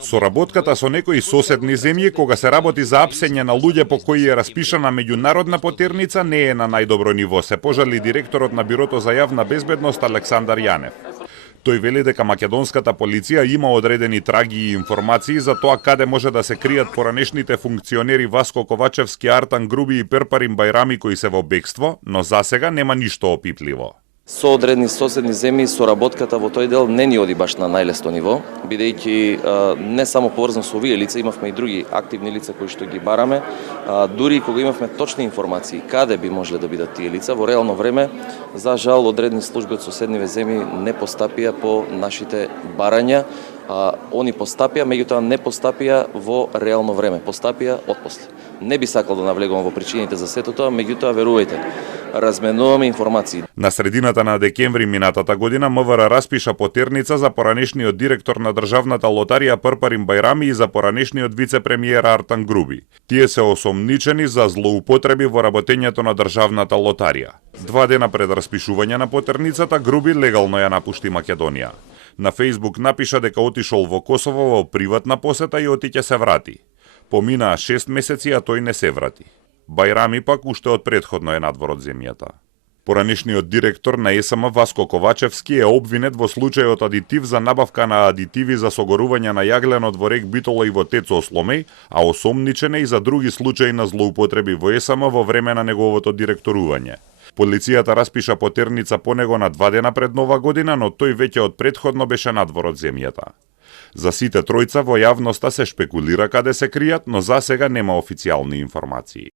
Соработката со некои соседни земји кога се работи за апсење на луѓе по кои е распишана меѓународна потерница не е на најдобро ниво, се пожали директорот на Бирото за јавна безбедност Александар Јанев. Тој вели дека македонската полиција има одредени траги и информации за тоа каде може да се кријат поранешните функционери Васко Ковачевски, Артан Груби и Перпарин Бајрами кои се во бегство, но засега нема ништо опипливо. Со одредени соседни земји соработката во тој дел не ни оди баш на најлесно ниво, бидејќи не само поврзано со овие лица, имавме и други активни лица кои што ги бараме, дури кога имавме точни информации каде би можеле да бидат тие лица, во реално време, за жал, одредени служби од соседниве земји не постапија по нашите барања, они постапија, меѓутоа не постапија во реално време, постапија отпосле. Не би сакал да навлегувам во причините за сето тоа, меѓутоа верувајте, разменуваме информации. На средината на декември минатата година МВР распиша потерница за поранешниот директор на државната лотарија Перпарин Бајрами и за поранешниот вице-премиер Артан Груби. Тие се осомничени за злоупотреби во работењето на државната лотарија. 2 дена пред распишување на потерницата, Груби легално ја напушти Македонија. На Фејсбук напиша дека отишол во Косово во приватна посета и оти ќе се врати. Поминаа 6 месеци, а тој не се врати. Бајрами пак уште од предходно е надвор од земјата. Поранешниот директор на ЕСМ Васко Ковачевски е обвинет во случајот адитив за набавка на адитиви за согорување на јагленот во рек Битола и во ТЕЦ Осломеј, а осомничен е и за други случаи на злоупотреби во ЕСМ во време на неговото директорување. Полицијата распиша потерница по него на 2 дена пред Нова година, но тој веќе од предходно беше надвор од земјата. За сите тројца во јавноста се шпекулира каде се кријат, но засега нема официјални информации.